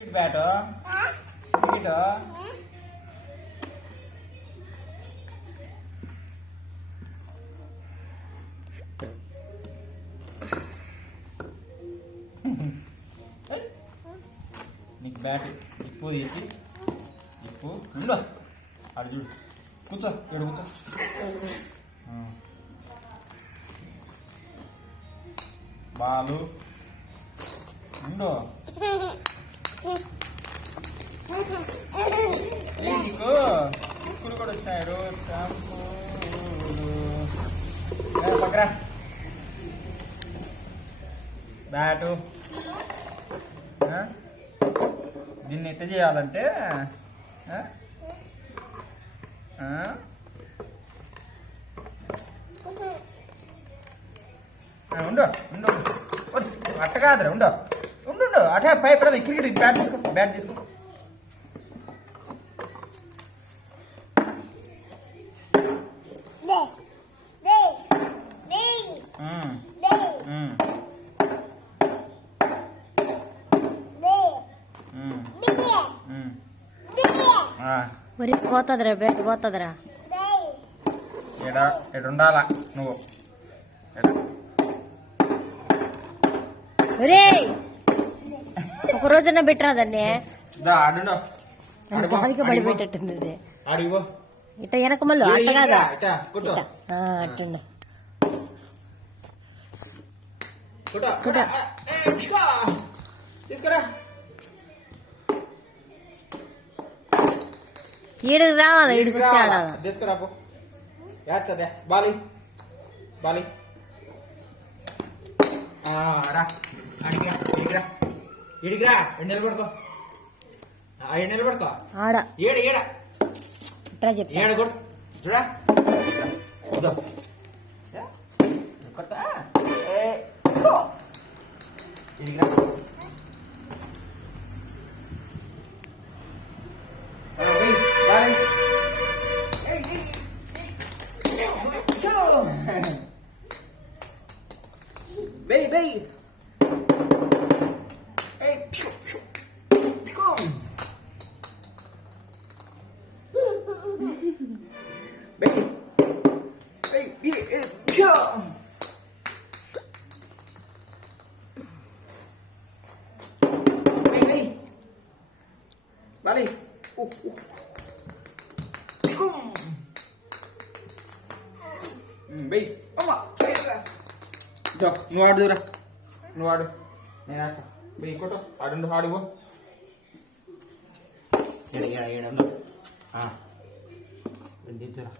Bat cricket నీకు bat ఇప్పు తీసి ఇప్పు ఉండు అడు చూడు కూర్చో ఇక్కడ కూర్చో బాలు ఉండు నీకు చిక్కులు కూడా వచ్చాయి రోజు షాంపూలు పక్కరా బ్యాటు దీన్ని ఎట్ట చేయాలంటే ఉండు ఉండు అట్ట కాదురా ఉండు ఉండు ఉండు అటే పై పడదు క్రికెట్ బ్యాట్ తీసుకో బ్యాట్ తీసుకో మరి పోతుందిరా బ్యాట్ పోతుందిరా ఎటు ఉండాలా నువ్వు ఒరే ఒక రోజన్నా పెట్టరా దాన్ని గాలికి పడి పెట్టట్టుంది ఇది ఇట్ట వెనక మళ్ళీ అట్ట కాదా అట్టుండ తీసుకురా ఈడికి రావాలి ఈడికి వచ్చి ఆడాలి తీసుకురాపో యాచదే బాలి బాలి రా అడిగిరా ఇడిగిరా ఇడిగిరా ఎండలు పడుకో ఎండలు పడుకో ఆడ ఏడ ఏడ ఇట్లా చెప్పి ఏడ కొడు చూడా ఇడిగిరా Bey, bey. Hey, pew, pew. Come. Bey. Hey, hey, pew. Bey, bey. Bali. Come. Bey. Oma. నువ్వు ఆడుదురా నువ్వు ఆడు నేను ఆడతా బే ఇంకోట ఆడు ఆడుకో ఏడు దిద్దురా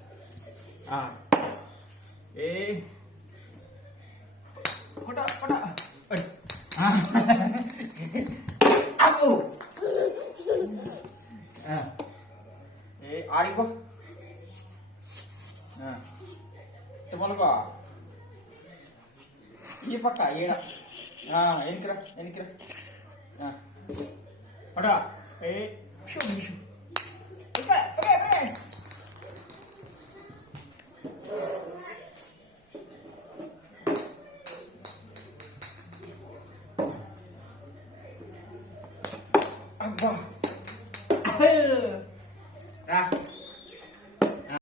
ఏ కొట కొట అప్పు ఏ ఆడిపో చెప్పనుకో ఈ పక్క ఏడ ఎనికిరా ఎనికిరా అడా ఏ అబ్బా